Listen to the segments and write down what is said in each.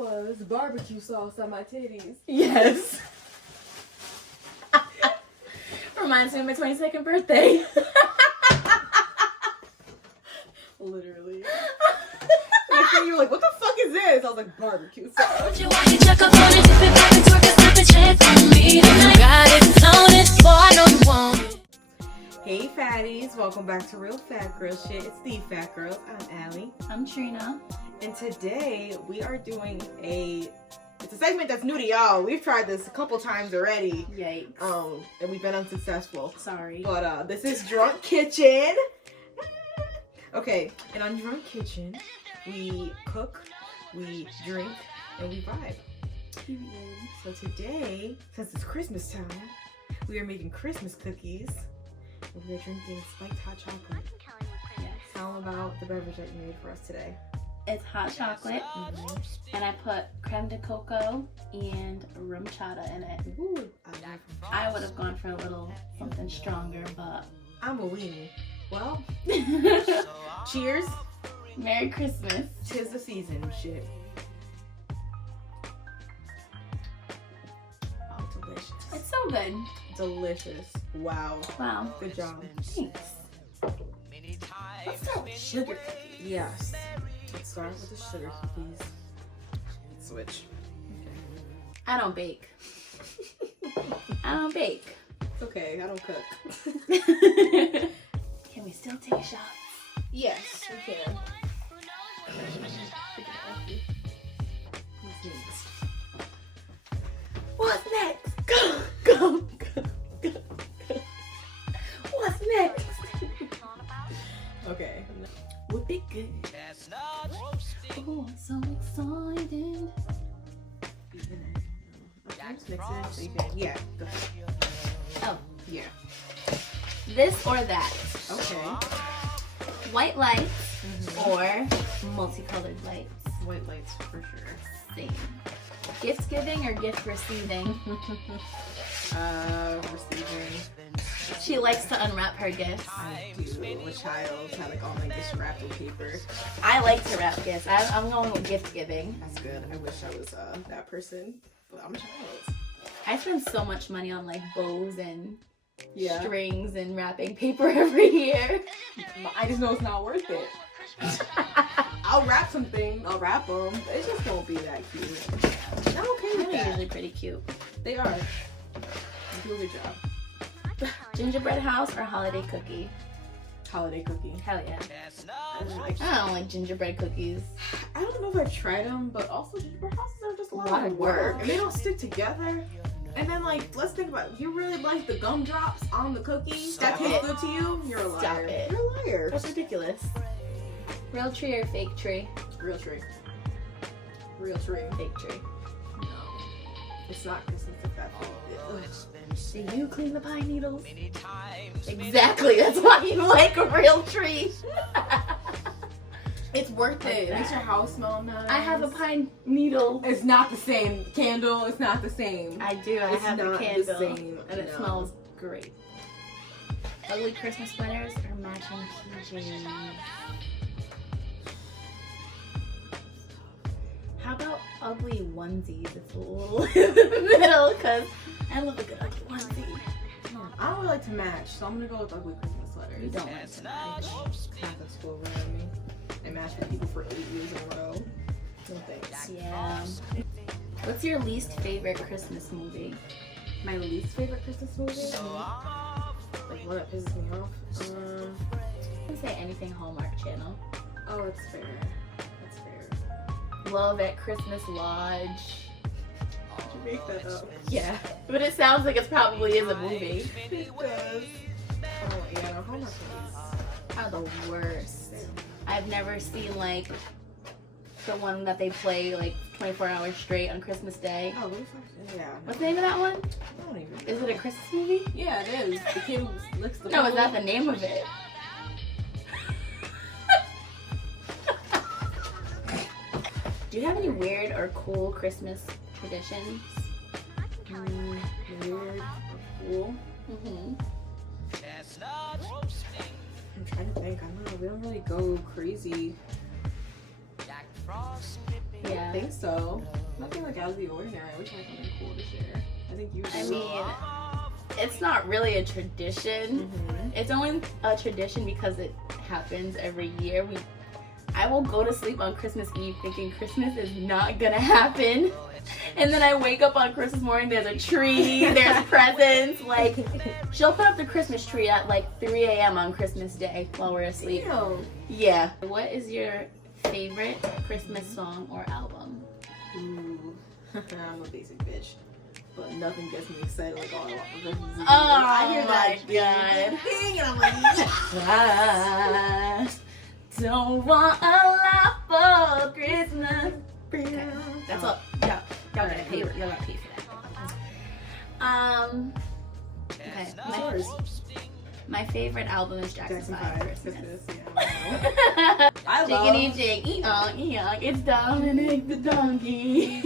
was barbecue sauce on my titties. Yes. Reminds me of my 22nd birthday. Literally. Next thing you were like, what the fuck is this? I was like, barbecue sauce. Hey fatties, welcome back to Real Fat Girl Shit. It's the Fat Girls. I'm Allie. I'm Trina. And today we are doing it's a segment that's new to y'all. We've tried this a couple times already. Yikes. And we've been unsuccessful. Sorry. But this is Drunk Kitchen. Okay, and on Drunk Kitchen, we cook, we drink, and we vibe. So today, since it's Christmas time, we are making Christmas cookies. And we are drinking spiked hot chocolate. Yes. Tell them about the beverage that you made for us today. It's hot chocolate, and I put creme de coco and rum chata in it. Ooh, I would have gone for a little something stronger, but I'm a weenie. Well, cheers. Merry Christmas. 'Tis the season, shit. Oh, delicious. It's so good. Delicious. Wow. Wow. Good job. Thanks. Let's start with sugar cookies. Yes. Let's start with the sugar cookies. Switch. I don't bake. I don't bake. It's okay. I don't cook. Can we still take shots? Yes, we can. What's next? Go, go, go, go, go. What's next? Okay. Whip it good. Oh, I'm so excited. Okay, just mix it so you can. Yeah. Go ahead. Oh, Yeah. this or that. Okay. White lights or multicolored lights. White lights for sure. Same. Gift giving or gift receiving? Receiving. She likes to unwrap her gifts. I do. A child had like all my gifts wrapped in paper. I like to wrap gifts. I'm going with gift giving. That's good. I wish I was that person, but I'm a child. I spend so much money on like bows and Yeah. strings and wrapping paper every year. I just know it's not worth it. I'll wrap something. I'll wrap them. It just won't be that cute. I'm okay with They're that. usually pretty cute. They are. They do a good job. Gingerbread house or holiday cookie? Holiday cookie. Hell yeah. I I don't like gingerbread cookies. don't know if I've tried them, but also gingerbread houses are just a lot Lot of of work. work. And they don't stick together. And then, like, let's think about it. You really like the gumdrops on the cookie? Stop that tastes it. good to you? You're a liar. Stop it. You're a liar. That's ridiculous. Real tree or fake tree? Real tree. Real tree. Fake tree. No. It's not Christmas if that fake. Do you clean the pine needles? Exactly. That's why you like a real tree. It's worth Like it. It that. makes your house smell nice. I have a pine needle. It's not the same. Candle, it's not the same. I do. I It's have not a the candle, same, and it no. smells great. Ugly Christmas sweaters or matching PJs? How about ugly onesies? It's a little in the middle because I love a good ugly onesie. I don't really like to match, so I'm gonna go with ugly Christmas sweaters. You don't like to match. Half of school around me. I matched with people for 8 years in a row. No thanks. Yeah. What's your least favorite Christmas movie? My least favorite Christmas movie? Like one that pisses me off? I can say anything Hallmark Channel. Oh, it's fair. That's fair. Love at Christmas Lodge. Did you make that up? Yeah, but it sounds like it probably is a movie. It does. Oh, yeah, no, Hallmark movies Are the worst. Damn. I've never seen like the one that they play like 24 hours straight on Christmas Day. Oh, what the fuck? Yeah. What's the name of that one? I don't even know. Is it a Christmas movie? Yeah, it is. The kid who licks the No, is that pillow. the name of it? Do you have any weird or cool Christmas traditions? Weird or cool? Mm-hmm. I'm trying to think. I don't know. We don't really go crazy. I Yeah. think so. Nothing like out of the ordinary. I wish I had something cool to share. I think you. I mean, it's not really a tradition. It's only a tradition because it happens every year. I will go to sleep on Christmas Eve thinking Christmas is not gonna happen. And then I wake up on Christmas morning, there's a tree, there's presents. Like, she'll put up the Christmas tree at like 3 a.m. on Christmas Day while we're asleep. Damn. Yeah. What is your favorite Christmas song or album? Ooh. I'm a basic bitch. But nothing gets me excited like all I want for Christmas Eve. Oh, I hear that my God. ding, and I'm like, yes. I don't want a lot for Christmas. Okay. That's all. Yeah. Y'all gotta pay. Y'all gotta pay for that. Okay. My favorite album is Jackson 5 Christmas. Yeah. I love. Jiggity jig, eong, it's Dominic the donkey.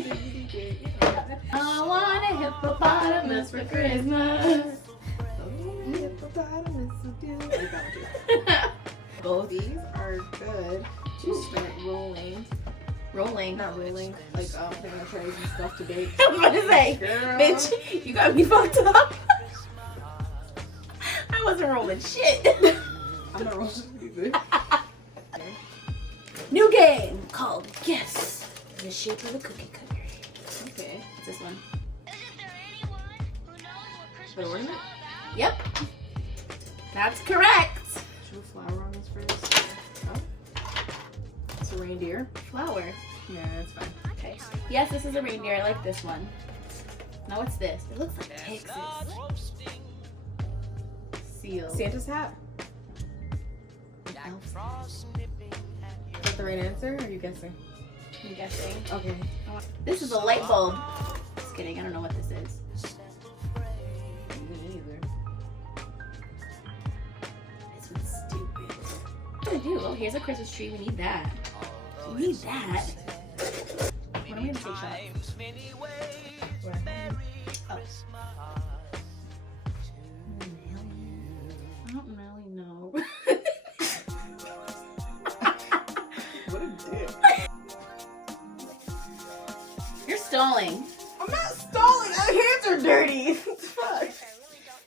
I want a hippopotamus for Christmas. Both these are good to start rolling. Rolling. Not rolling, like putting on trays and stuff to bake. I was about to say, Girl. bitch, you got me fucked up. I wasn't rolling shit. I'm not rolling either. New game called Guess the Shape of a Cookie Cutter. Okay. It's this one. The ornament? Yep. That's correct. Should we flower on this first? Oh. It's a reindeer. Flower. Yeah, that's fine. Okay. Yes, this is a reindeer. I like this one. Now what's this? It looks like Texas. Seal. Santa's hat? Elf. Is that the right answer, or are you guessing? I'm guessing. Okay. This is a light bulb. Just kidding. I don't know what this is. Me either. This one's stupid. What do I do? Oh, here's a Christmas tree. We need that. We need that. What am I gonna say, shop? Oh. I don't really know. What a dick. You're stalling. I'm not stalling. My hands are dirty. Fuck.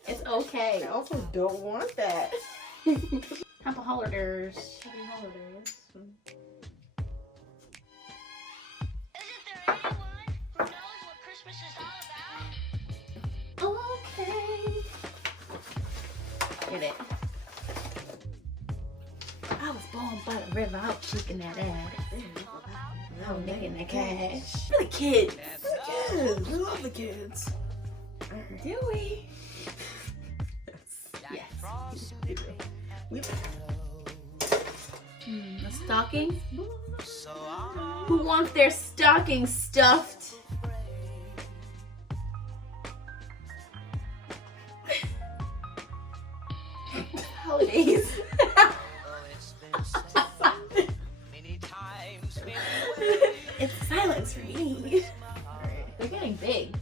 It's okay. I also don't want that. Happy holidays. Happy holidays. Okay. Get it. I was born by the river, out shaking that ass. I'm making that cash. For the kids. Kids. We love the kids. Do we? Yes. We do. We do. A stocking? Who wants their stocking stuffed? Holidays. It's silence for me. Alright. They're getting big.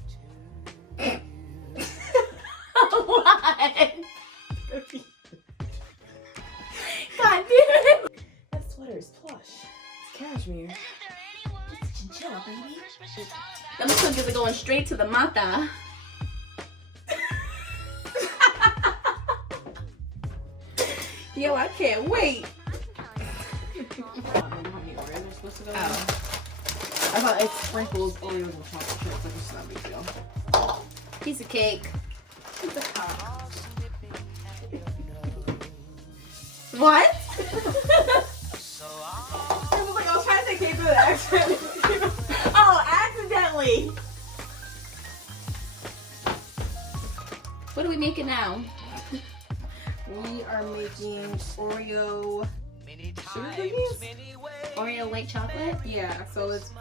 What? God damn it. That sweater is plush. It's cashmere. It's chinchilla, baby. Them cookies are going straight to the mata. Yo, I can't wait. How many Oreos are supposed to go in? Oh. I thought it sprinkles Oreos and chocolate chips, like it's not a big deal. Piece of cake. It's a pop. What? I was trying to say cake with an accent. Oh, accidentally. What are we making now? We are making Oreo sugar cookies. Oreo white chocolate? Yeah, so it's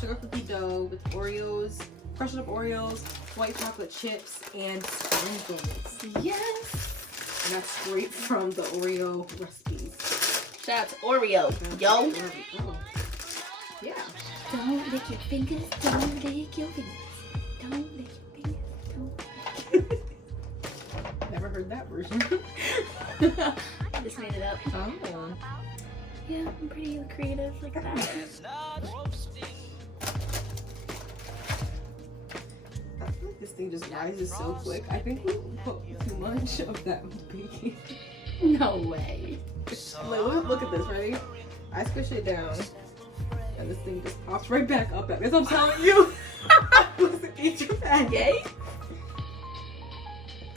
sugar cookie dough with Oreos, crushed up Oreos, white chocolate chips, and sprinkles. Yes. And that's straight from the Oreo recipes. Shout out to Oreo, yo. Oh. Yeah. Don't lick your fingers, don't lick your fingers. Don't lick your fingers, Never heard that version. I just made it up. Oh. Yeah, I'm pretty creative like that. thing just rises so quick. I think we put too much of that baking. No way. Look at this, ready? I squish it down, and this thing just pops right back up at me. As I'm telling you, I wasn't eat your pancake.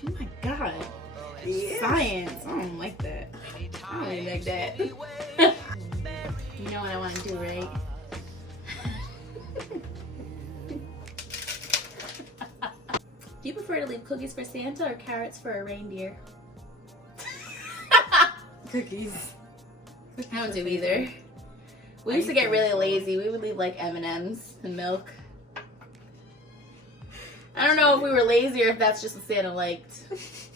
Oh my god. Yeah. Science. I don't like that. I don't really like that. You know what I want to do, right? Do you prefer to leave cookies for Santa or carrots for a reindeer? Cookies. I don't do either. We used to get really lazy. We would leave like M&Ms and milk. I don't know if we were lazy or if that's just what Santa liked. It's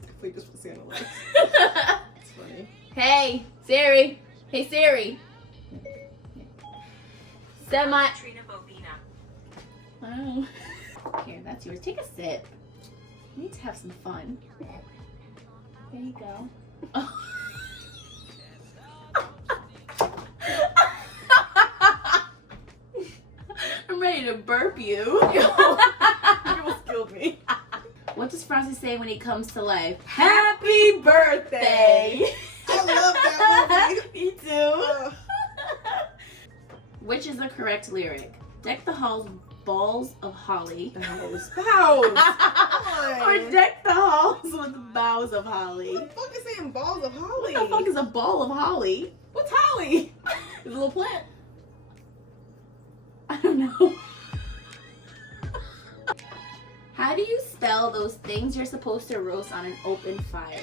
definitely just what Santa likes. It's funny. Hey, Siri. Hey, Siri. Semi. Wow. Here, that's yours. Take a sip. We need to have some fun. There you go. Oh. I'm ready to burp you. You almost killed me. What does Frosty say when he comes to life? Happy birthday! I love that movie. Me too. Which is the correct lyric? Deck the halls with balls of holly. Boughs. Or deck the halls with boughs of holly. What the fuck is saying balls of holly? What the fuck is a ball of holly? What's holly? It's a little plant. I don't know. How do you spell those things you're supposed to roast on an open fire?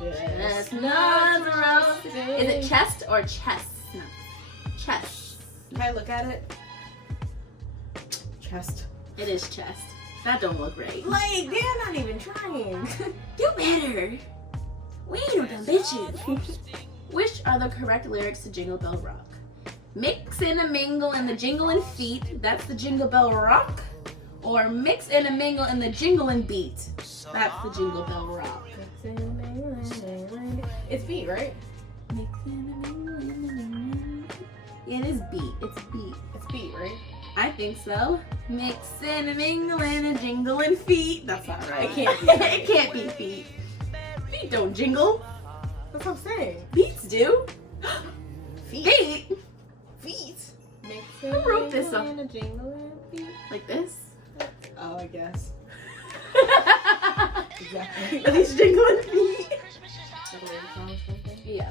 Chestnuts roasted. Is it chest or chestnut? Chest. Can I look at it? Chest. It is chest. That don't look right. Like, they're not even trying. Do better. We ain't no dumb bitches. Which are the correct lyrics to Jingle Bell Rock? Mix and a mingle in the jingling feet. That's the Jingle Bell Rock. Or mix and a mingle in the jingling beat. That's the Jingle Bell Rock. It's beat, right? Mix and a mingle in the jingling. Yeah, it is beat. It's beat. It's beat, right? I think so. Mix and a mingle and a jingling feet. That's not right. It can't be. It can't be feet. Feet don't jingle. That's what I'm saying. Beats do. Feet. Feet. Feet. Who wrote this up? Like this? Oh, I guess. Exactly. Are these jingling feet? Yeah.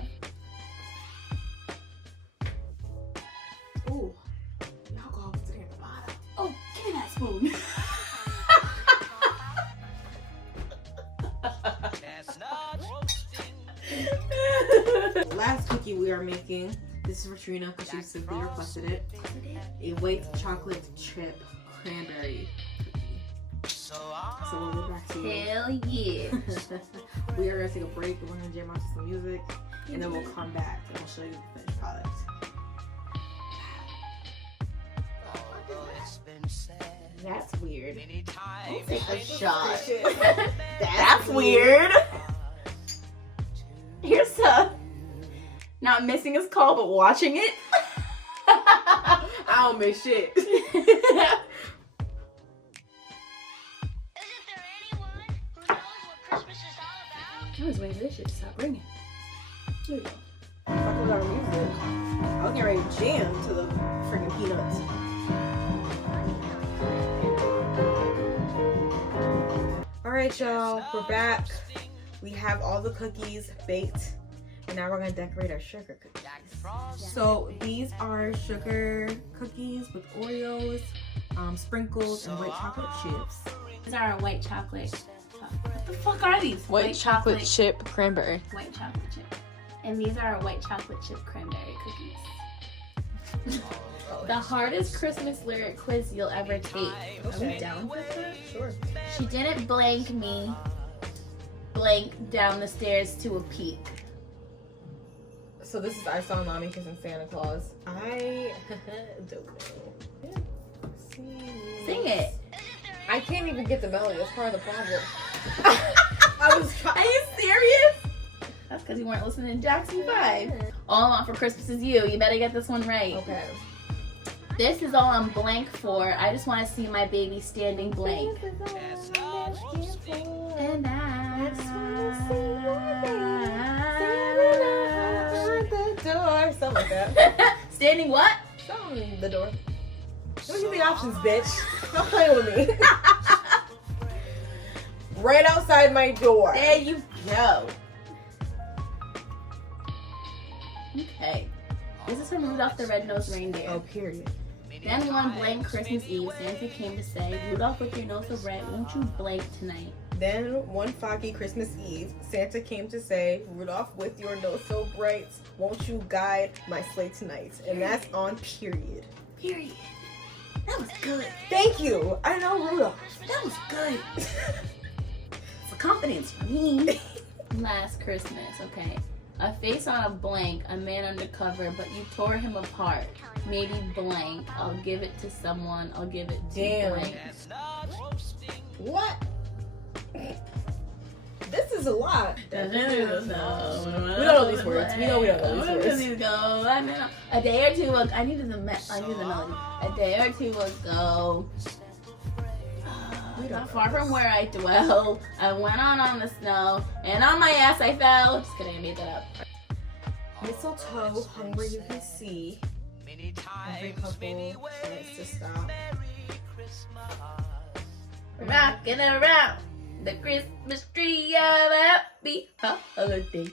Ooh. The alcohol was in the bottom. Oh, give me that spoon. Last cookie we are making. This is for Trina because she simply requested it. A white chocolate chip cranberry cookie. So we'll get back to you. Hell yeah. We are gonna take a break. We're gonna jam out to some music, and then we'll come back and we'll show you the finished product. That's weird. I'll take a shot. That's That's weird. Here's a not missing his call, but watching it. I don't miss shit. I was waiting for this shit to stop ringing. There you go. Fuck with our music. I was getting ready to jam to the freaking peanuts. Alright, y'all, we're back. We have all the cookies baked, and now we're gonna decorate our sugar cookies. So these are sugar cookies with Oreos, sprinkles, and white chocolate chips. These are our white chocolate. What the fuck are these? White chocolate chip cranberry. White chocolate chip. And these are our white chocolate chip cranberry cookies. The hardest Christmas lyric quiz you'll ever take. Are we down with that? Sure. She didn't blank me. Blank down the stairs to a peak. So this is I Saw Mommy Kissing Santa Claus. I don't know. Sing it. I can't even get the melody. That's part of the problem. I was Are trying. you serious? That's because you weren't listening to Jackson 5. All I want for Christmas is you. You better get this one right. Okay. This is all I'm blank for. I just want to see my baby standing blank. And I just wanna see your baby standing at the door. Something like that. Standing what? Something the door. Don't give me options, bitch. Stop playing with me. Right outside my door. There you go. Okay. This is from Rudolph the Red-Nosed Reindeer. Oh, period. Then one blank Christmas Eve, Santa came to say, Rudolph with your nose so bright, won't you blank tonight? Then one foggy Christmas Eve, Santa came to say, Rudolph with your nose so bright, won't you guide my sleigh tonight? And that's on period. Period. That was good. Thank you. I know Rudolph. That was good. It's a confidence for me. Last Christmas, okay. A face on a blank, a man undercover, but you tore him apart. Maybe blank. I'll give it to someone. I'll give it to blank. What? This is a lot. We don't know these words. We don't know these words. A day or two ago, I needed the melody. A day or two ago, not far from where I dwell, I went on the snow, and on my ass I fell. Just kidding, I made that up. Mistletoe hung where you can see. Every couple wants to stop. Rocking around the Christmas tree of a happy holiday.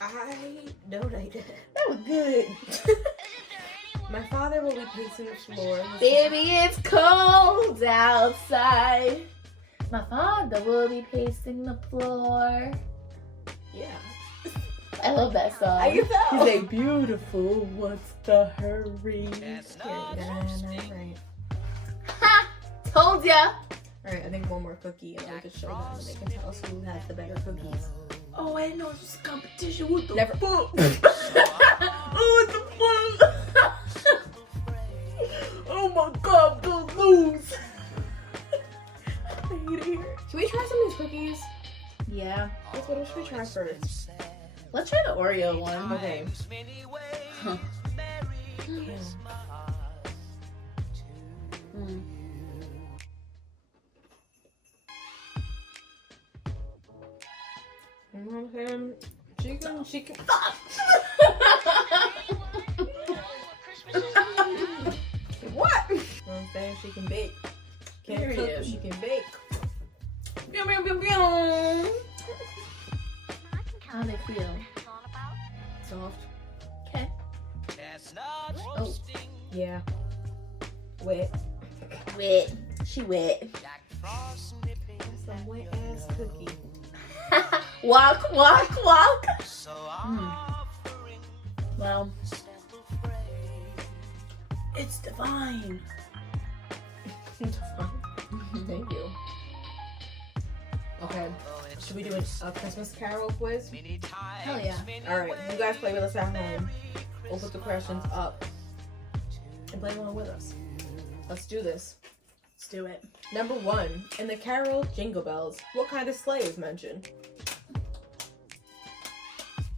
I know that. That was good. My father will be pacing the floor. Baby, it's cold outside. My father will be pacing the floor. Yeah. I love that song. I can tell. He's like, beautiful, what's the hurry? Right. Ha! Told ya! Alright, I think one more cookie and we can show them and they can tell us who has the better cookies. Oh, I didn't know it was a competition. What the Never. fuck? Oh, what the fuck? Oh my god, don't lose. I hate it here. Should we try some of these cookies? Yeah. What should we try first? Let's try the Oreo one. Okay. Huh. You know what I'm saying? She can. What? You know what I'm saying? She can bake. Can't cook, but she can bake. How they feel? Soft. Okay. Oh. Yeah. Wet. Wet. She wet. That's some wet ass cookie. Walk. Well, it's divine. Thank you. Okay. Should we do a Christmas Carol quiz? Hell yeah. Alright, you guys play with us at home. We'll put the questions up and play along with us. Let's do this. Let's do it. Number 1. In the carol Jingle Bells, what kind of sleigh is mentioned?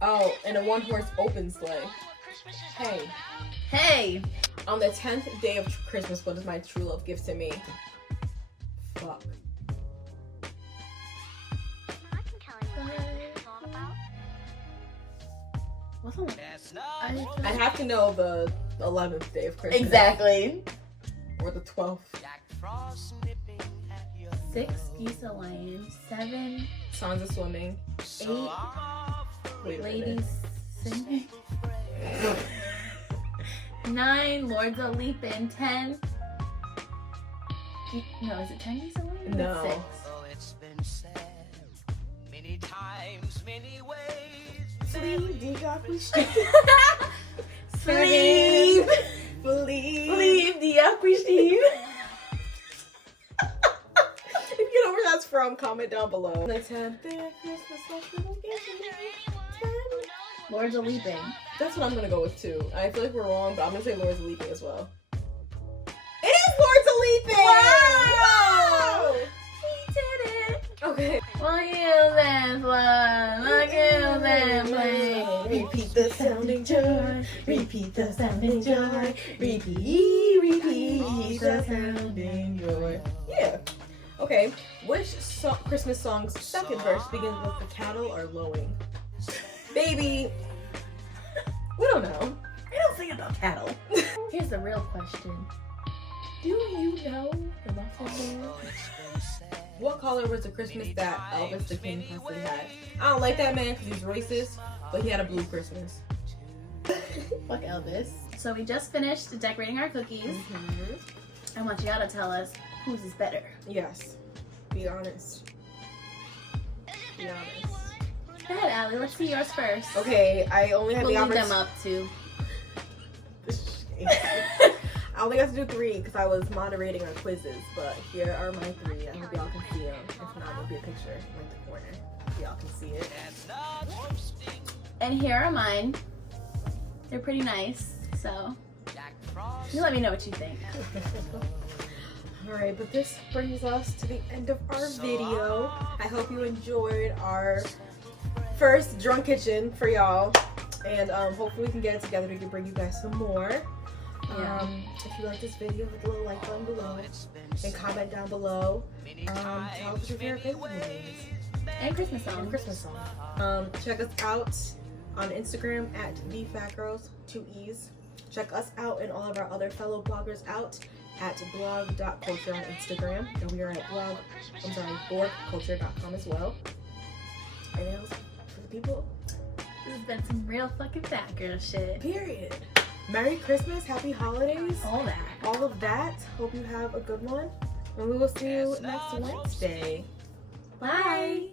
Oh, in a one-horse open sleigh. Hey. On the 10th day of Christmas, what does my true love give to me? Fuck. I have to know the 11th day of Christmas. Exactly. Or the 12th. 6 geese a laying, 7 Songs of swimming. 8 Wait a ladies minute. singing, 9 lords a leaping, 10 no, is it 10 geese a laying? No. 6. Sleep, dig up, we sleep. Sleep. Believe. the Aquasteve. If you know where that's from, comment down below. The 10th day of Christmas, what you will get to me. Lords a leaping. That's what I'm gonna go with too. I feel like we're wrong, but I'm gonna say Lords of Leaping as well. It is Lords of Leaping! Wow! Wow! We did it. Okay. Look and fly, look and play. Repeat the sounding joy. Repeat the sounding joy. Repeat the sounding joy. Yeah. Okay. Which Christmas song's second verse begins with the cattle are lowing? Baby, we don't know. We don't sing about cattle. Here's the real question. Do you know the buffalo? What color was the Christmas that Elvis the King Presley had? I don't like that man because he's racist, but he had a blue Christmas. Fuck Elvis. So we just finished decorating our cookies. Mm-hmm. I want y'all to tell us whose is better. Yes. Be honest. Be honest. Go ahead, Allie. Let's see yours first. Okay, I only have We'll the leave them opportunity. up too. I only got to do 3 because I was moderating our quizzes, but here are my 3. I hope y'all can see them. If not, there'll be a picture in the corner. Y'all can see it. And here are mine. They're pretty nice, so you let me know what you think. Alright, but this brings us to the end of our video. I hope you enjoyed our first drunk kitchen for y'all. And hopefully we can get it together. We can bring you guys some more. If you like this video, hit the little like button below and comment down below. Tell us your favorite Christmas movies And Christmas and songs. Christmas song. Check us out on Instagram at TheFatGirls, 2 E's. Check us out and all of our other fellow bloggers out at blog.culture on Instagram, and we are at boardculture.com as well. Anything else for the people? This has been some real fucking fat girl shit. Period. Merry Christmas, happy holidays, All that. all of that. Hope you have a good one, and we will see you next Wednesday. Bye.